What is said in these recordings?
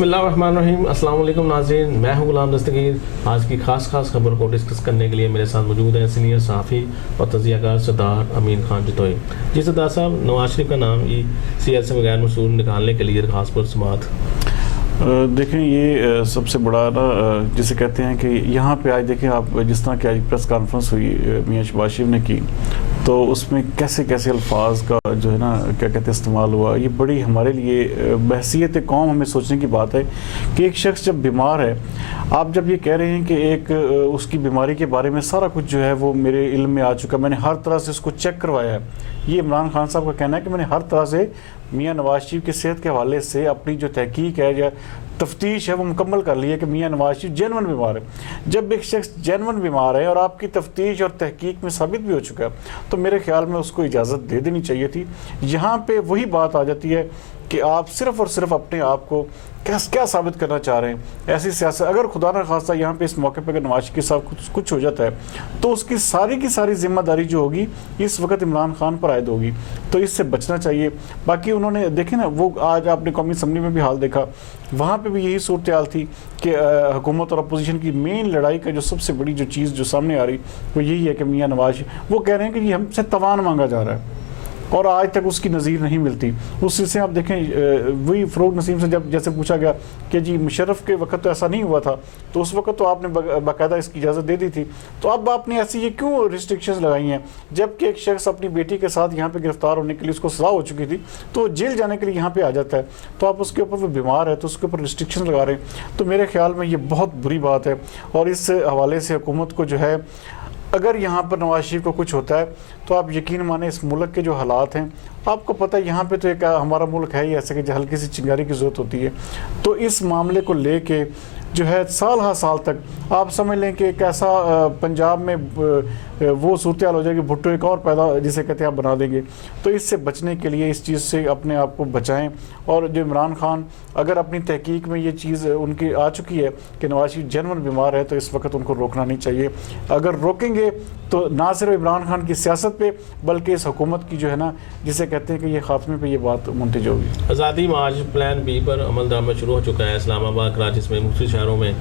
بسم اللہ الرحمن الرحیم. السلام علیکم ناظرین, میں ہوں غلام دستگیر. آج کی خاص خبر کو ڈسکس کرنے کے لیے میرے ساتھ موجود ہیں سینئر صحافی اور تجزیہ کار سردار امین خان جتوئی. جی سردار صاحب, نواز شریف کا نام ECL سے بغیر منصور نکالنے کے لیے درخواست پر سماعت. دیکھیں, یہ سب سے بڑا جسے کہتے ہیں کہ یہاں پہ آج دیکھیں آپ, جس طرح کہ آج پریس کانفرنس ہوئی میاں شہباز شریف نے کی, تو اس میں کیسے کیسے الفاظ کا جو ہے نا کیا کہتے ہیں استعمال ہوا. یہ بڑی ہمارے لیے بحثیت قوم ہمیں سوچنے کی بات ہے کہ ایک شخص جب بیمار ہے, آپ جب یہ کہہ رہے ہیں کہ ایک اس کی بیماری کے بارے میں سارا کچھ جو ہے وہ میرے علم میں آ چکا, میں نے ہر طرح سے اس کو چیک کروایا ہے. یہ عمران خان صاحب کا کہنا ہے کہ میں نے ہر طرح سے میاں نواز شریف کی صحت کے حوالے سے اپنی جو تحقیق ہے یا تفتیش ہے وہ مکمل کر لی ہے کہ میاں نواز شریف جینون بیمار ہے. جب ایک شخص جینون بیمار ہے اور آپ کی تفتیش اور تحقیق میں ثابت بھی ہو چکا ہے, تو میرے خیال میں اس کو اجازت دے دینی چاہیے تھی. یہاں پہ وہی بات آ جاتی ہے کہ آپ صرف اور صرف اپنے آپ کو کیا ثابت کرنا چاہ رہے ہیں. ایسی سیاست اگر خدا نہ خواستہ یہاں پہ اس موقع پہ اگر نواز شریف کے ساتھ کچھ ہو جاتا ہے, تو اس کی ساری ذمہ داری جو ہوگی اس وقت عمران خان پر عائد ہوگی. تو اس سے بچنا چاہیے. باقی انہوں نے دیکھیں نا, وہ آج آپ نے قومی اسمبلی میں بھی حال دیکھا, وہاں پہ بھی یہی صورتحال تھی کہ حکومت اور اپوزیشن کی مین لڑائی کا جو سب سے بڑی جو چیز جو سامنے آ رہی وہ یہی ہے کہ میاں نواز شریف وہ کہہ رہے ہیں کہ یہ ہم سے توان مانگا جا رہا ہے اور آج تک اس کی نظیر نہیں ملتی. اس سے آپ دیکھیں, وہی فروغ نسیم سے جب جیسے پوچھا گیا کہ جی مشرف کے وقت تو ایسا نہیں ہوا تھا, تو اس وقت تو آپ نے باقاعدہ اس کی اجازت دے دی تھی, تو اب آپ نے ایسی یہ کیوں ریسٹرکشنز لگائی ہیں جبکہ ایک شخص اپنی بیٹی کے ساتھ یہاں پہ گرفتار ہونے کے لیے اس کو سزا ہو چکی تھی, تو جیل جانے کے لیے یہاں پہ آ جاتا ہے, تو آپ اس کے اوپر وہ بیمار ہے تو اس کے اوپر ریسٹرکشن لگا رہے ہیں. تو میرے خیال میں یہ بہت بری بات ہے. اور اس حوالے سے حکومت کو جو ہے, اگر یہاں پر نواز شریف کو کچھ ہوتا ہے تو آپ یقین مانیں اس ملک کے جو حالات ہیں, آپ کو پتہ ہے یہاں پہ تو ایک ہمارا ملک ہے ہی ایسا کہ ہلکی سی چنگاری کی ضرورت ہوتی ہے. تو اس معاملے کو لے کے جو ہے سال ہر سال تک آپ سمجھ لیں کہ ایک ایسا پنجاب میں وہ صورتحال ہو جائے کہ بھٹو ایک اور پیدا جسے کہتے ہیں آپ بنا دیں گے. تو اس سے بچنے کے لیے اس چیز سے اپنے آپ کو بچائیں. اور جو عمران خان اگر اپنی تحقیق میں یہ چیز ان کی آ چکی ہے کہ نواز شریف جینون بیمار ہے, تو اس وقت ان کو روکنا نہیں چاہیے. اگر روکیں گے تو نہ صرف عمران خان کی سیاست پہ بلکہ اس حکومت کی جو ہے نا جسے کہتے ہیں کہ یہ خاتمے پہ یہ بات منتج ہوگی. آزادی مارچ پلان B پر عمل درآمد شروع ہو چکا ہے. اسلام آباد, کراچی میں مختلف شہروں میں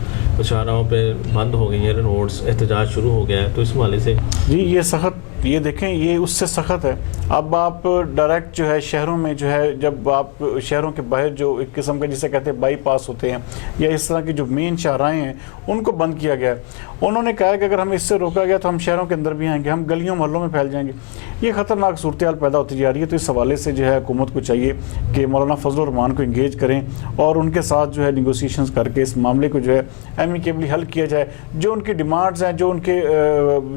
شاہراہوں پہ بند ہو گئی ہیں روڈز, احتجاج شروع ہو گیا ہے. تو اس حوالے سے جی یہ سخت, یہ دیکھیں یہ اس سے سخت ہے. اب آپ ڈائریکٹ جو ہے شہروں میں جو ہے, جب آپ شہروں کے باہر جو ایک قسم کا جسے کہتے ہیں بائی پاس ہوتے ہیں یا اس طرح کی جو مین شاہراہیں ہیں ان کو بند کیا گیا ہے. انہوں نے کہا کہ اگر ہم اس سے روکا گیا تو ہم شہروں کے اندر بھی آئیں گے, ہم گلیوں محلوں میں پھیل جائیں گے. یہ خطرناک صورتحال پیدا ہوتی جا رہی ہے. تو اس حوالے سے جو ہے حکومت کو چاہیے کہ مولانا فضل الرحمان کو انگیج کریں اور ان کے ساتھ جو ہے نیگوسیشنز کر کے اس معاملے کو جو ہے ایمیکیبلی حل کیا جائے. جو ان کی ڈیمانڈز ہیں, جو ان کے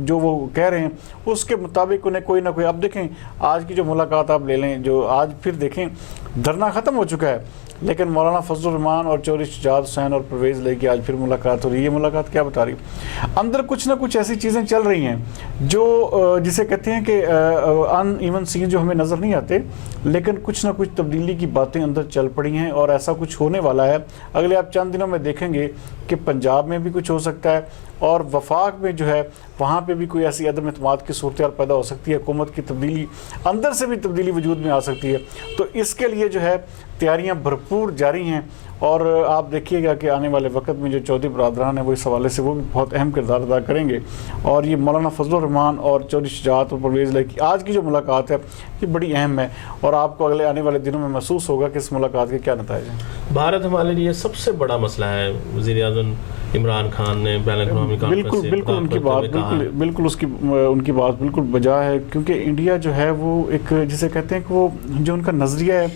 جو وہ کہہ رہے ہیں اس کے مطابق انہیں کوئی نہ کوئی. اب دیکھیں آج کی جو ملاقات آپ لے لیں, جو آج پھر دیکھیں دھرنا ختم ہو چکا ہے, لیکن مولانا فضل الرحمان اور چودھری شجاعت حسین اور پرویز لے کی آج پھر ملاقات ہو رہی ہے. یہ ملاقات کیا بتا رہی ہے؟ اندر کچھ نہ کچھ ایسی چیزیں چل رہی ہیں جو جسے کہتے ہیں کہ ان ایون سین جو ہمیں نظر نہیں آتے, لیکن کچھ نہ کچھ تبدیلی کی باتیں اندر چل پڑی ہیں اور ایسا کچھ ہونے والا ہے. اگلے آپ چند دنوں میں دیکھیں گے کہ پنجاب میں بھی کچھ ہو سکتا ہے اور وفاق میں جو ہے وہاں پہ بھی کوئی ایسی عدم اعتماد کی صورتحال پیدا ہو سکتی ہے. حکومت کی تبدیلی اندر سے بھی تبدیلی وجود میں آ سکتی ہے. تو اس کے لیے جو ہے تیاریاں بھرپور جاری ہیں. اور آپ دیکھیے گا کہ آنے والے وقت میں جو چودھری برادران ہیں وہ اس حوالے سے وہ بھی بہت اہم کردار ادا کریں گے. اور یہ مولانا فضل الرحمان اور چودھری شجاعت اور پرویز لے کی آج کی جو ملاقات ہے یہ بڑی اہم ہے, اور آپ کو اگلے آنے والے دنوں میں محسوس ہوگا کہ اس ملاقات کے کیا نتائج ہیں. بھارت ہمارے لیے سب سے بڑا مسئلہ ہے. وزیر اعظم عمران خان نے بین الاقوامی کانفرنس سے بالکل ان کی بات بالکل ان کی بات بالکل بجا ہے, کیونکہ انڈیا جو ہے وہ ایک جسے کہتے ہیں کہ وہ جو ان کا نظریہ ہے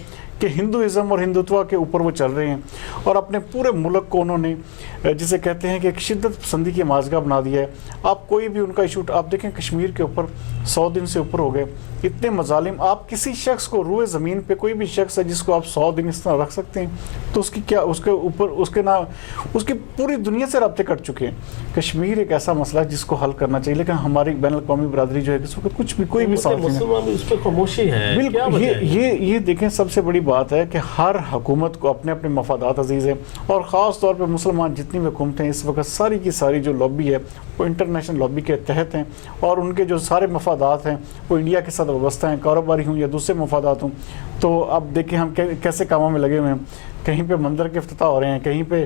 کہ ہندوازم اور ہندوتوا کے اوپر وہ چل رہے ہیں, اور اپنے پورے ملک کو انہوں نے جسے کہتے ہیں کہ ایک شدت پسندی کی مازگاہ بنا دیا ہے. آپ کوئی بھی ان کا ایشو آپ دیکھیں, کشمیر کے اوپر 100 دن سے اوپر ہو گئے, اتنے مظالم. آپ کسی شخص کو روئے زمین پہ کوئی بھی شخص ہے جس کو آپ 100 دن اس طرح رکھ سکتے ہیں, تو اس کی کیا اس کے اوپر اس کی پوری دنیا سے رابطے کٹ چکے ہیں. کشمیر ایک ایسا مسئلہ ہے جس کو حل کرنا چاہیے, لیکن ہماری بین الاقوامی برادری جو ہے اس وقت کچھ بھی کوئی بھی ساتھ نہیں. اس پہ خاموشی ہے. بالکل یہ دیکھیں سب سے بڑی بات ہے کہ ہر حکومت کو اپنے اپنے مفادات عزیز ہیں, اور خاص طور پہ مسلمان جتنی بھی حکومتیں ہیں اس وقت ساری کی ساری جو لابی ہے وہ انٹرنیشنل لابی کے تحت ہیں, اور ان کے جو سارے مفادات ہیں وہ انڈیا کے ساتھ وابستہ ہیں, کاروباری ہوں یا دوسرے مفادات ہوں. تو اب دیکھیں ہم کیسے کاموں میں لگے ہوئے ہیں کہیں پہ مندر کے افتتاح ہو رہے ہیں, کہیں پہ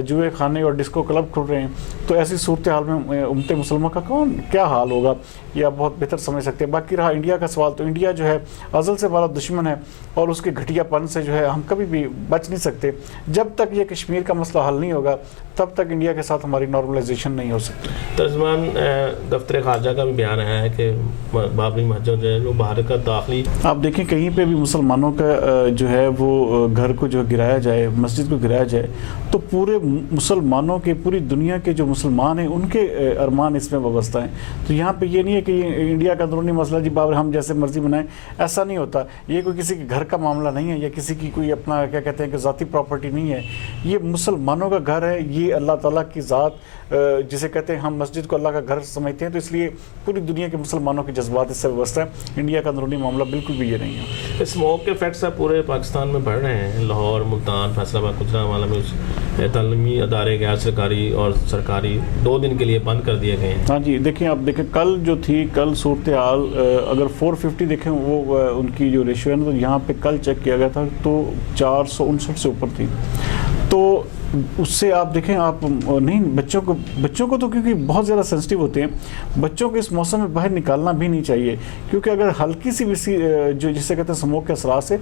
جوئے خانے اور ڈسکو کلب کھل رہے ہیں. تو ایسی صورتحال میں امت مسلمہ کا کیا حال ہوگا یہ آپ بہت بہتر سمجھ سکتے ہیں. باقی رہا انڈیا کا سوال, تو انڈیا جو ہے ازل سے ہمارا دشمن ہے اور اس کے گھٹیا پن سے جو ہے ہم کبھی بھی بچ نہیں سکتے. جب تک یہ کشمیر کا مسئلہ حل نہیں ہوگا تب تک انڈیا کے ساتھ ہماری نارملائزیشن نہیں ہو سکتی. ترجمان دفتر خارجہ کا بھی بیان آیا ہے کہ بابری مسجد جو ہے وہ بھارت کا داخلی, آپ دیکھیں کہیں پہ بھی مسلمانوں کا جو ہے وہ گھر کو جو گرایا جائے, مسجد کو گرایا جائے, تو پورے مسلمانوں کے, پوری دنیا کے جو مسلمان ہیں ان کے ارمان اس میں وابستہ ہیں. تو یہاں پہ یہ نہیں ہے کہ انڈیا کا اندرونی مسئلہ جی بابر ہم جیسے مرضی بنائیں, ایسا نہیں ہوتا. یہ کوئی کسی کے گھر کا معاملہ نہیں ہے یا کسی کی کوئی اپنا کیا کہتے ہیں کہ ذاتی پراپرٹی نہیں ہے. یہ مسلمانوں کا گھر ہے, یہ اللہ تعالیٰ کی ذات جسے کہتے ہیں ہم مسجد کو اللہ کا گھر سمجھتے ہیں, تو اس لیے پوری دنیا کے مسلمانوں کے جذبات اس سے وابستہ ہیں. انڈیا کا اندرونی معاملہ بالکل بھی یہ نہیں ہے. اسموک کے فیکٹس اب پورے پاکستان میں بڑھ رہے ہیں. لاہور, ملتان, فیصل آباد, گجرانوالہ میں تعلیمی ادارے غیر سرکاری اور سرکاری 2 دن کے لیے بند کر دیے گئے ہیں. ہاں جی دیکھیں, آپ دیکھیں کل جو تھی, کل صورتحال اگر 450 دیکھیں وہ ان کی جو ریشو ہے نا, تو یہاں پہ کل چیک کیا گیا تھا تو 459 سے اوپر تھی. تو اس سے آپ دیکھیں, آپ نہیں بچوں کو تو کیونکہ بہت زیادہ سینسٹیو ہوتے ہیں, بچوں کو اس موسم میں باہر نکالنا بھی نہیں چاہیے, کیونکہ اگر ہلکی سی بھی جو جسے کہتے ہیں اسموک کے اثرات سے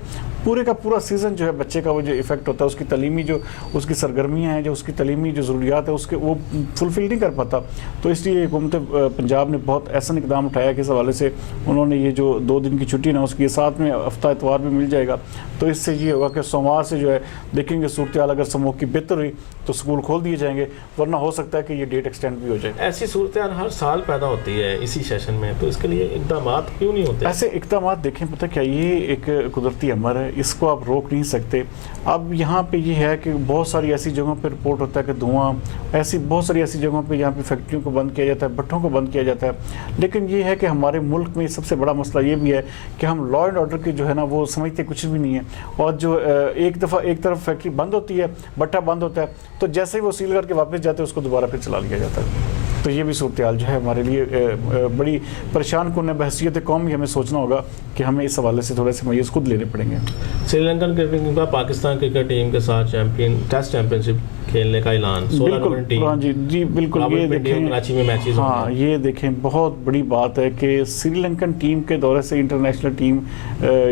پورے کا پورا سیزن جو ہے بچے کا وہ جو افیکٹ ہوتا ہے, اس کی تعلیمی جو اس کی سرگرمیاں ہیں, جو اس کی تعلیمی جو ضروریات ہیں اس کے وہ فلفل نہیں کر پاتا. تو اس لیے حکومت پنجاب نے بہت ایسا اقدام اٹھایا کہ اس حوالے سے انہوں نے یہ جو 2 دن کی چھٹی نا اس کی ساتھ میں ہفتہ اتوار بھی مل جائے گا. تو اس سے یہ ہوگا کہ سوموار سے جو ہے دیکھیں گے صورتحال اگر اسموک کی بہتر ہوئی تو اسکول کھول دیے جائیں گے, ورنہ ہو سکتا ہے کہ یہ ڈیٹ ایکسٹینڈ بھی ہو جائے. ایسی صورتحال ہر سال پیدا ہوتی ہے اسی سیشن میں, تو اس کے لیے اقدامات کیوں نہیں ہوتے؟ ایسے اقدامات دیکھیں پتہ کیا, یہ ایک قدرتی امر ہے, اس کو آپ روک نہیں سکتے. اب یہاں پہ یہ ہے کہ بہت ساری ایسی جگہوں پہ رپورٹ ہوتا ہے کہ دھواں, ایسی بہت ساری ایسی جگہوں پہ یہاں پہ فیکٹریوں کو بند کیا جاتا ہے, بھٹوں کو بند کیا جاتا ہے. لیکن یہ ہے کہ ہمارے ملک میں سب سے بڑا مسئلہ یہ بھی ہے کہ ہم لا اینڈ آرڈر کی جو ہے نا وہ سمجھتے کچھ بھی نہیں ہے. اور جو ایک طرف فیکٹری بند ہوتی ہے, بھٹا بند ہوتا ہے, تو جیسے ہی وہ سیل کر کے واپس جاتے ہیں اس کو دوبارہ پھر چلا لیا جاتا ہے. تو یہ بھی صورتحال جو ہے ہمارے لیے بڑی پریشان کن ہے. بحیثیت قوم ہمیں سوچنا ہوگا کہ ہمیں اس حوالے سے تھوڑے سے میز خود لینے پڑیں گے. سری لنکن کرکٹ کا پاکستان کرکٹ ٹیم کے ساتھ ٹیسٹ چیمپئن شپ کھیلنے کا اعلان. جی بالکل, یہ دیکھیں کراچی میں میچز, ہاں یہ دیکھیں بہت بڑی بات ہے کہ سری لنکن ٹیم کے دورے سے انٹرنیشنل ٹیم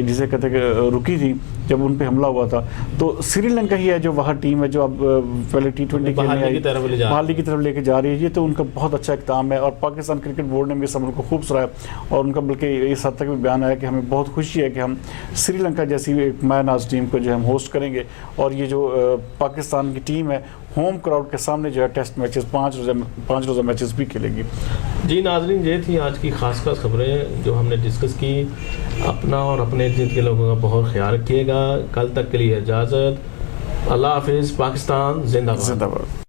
جسے کہتے ہیں کہ رکی تھی جب ان پہ حملہ ہوا تھا, تو سری لنکا ہی ہے جو وہاں ٹیم ہے جو اب پہلے T20 بحالی کی طرف لے کے جا رہی ہے. یہ تو ان کا بہت اچھا اقدام ہے, اور پاکستان کرکٹ بورڈ نے بھی اس عمل کو خوب سراہا, اور ان کا بلکہ اس حد تک بھی بیان آیا کہ ہمیں بہت خوشی ہے کہ ہم سری لنکا جیسی ایک مایا ناز ٹیم کو جو ہم ہوسٹ کریں گے, اور یہ جو پاکستان کی ٹیم ہے ہوم کراؤڈ کے سامنے جو ہے ٹیسٹ میچز 5 روزہ میچز بھی کھیلے گی. جی ناظرین, یہ تھی آج کی خاص خبریں جو ہم نے ڈسکس کی. اپنا اور اپنے ارد کے لوگوں کا بہت خیال رکھیے گا. کل تک کے لیے اجازت. اللہ حافظ. پاکستان زندہ باد.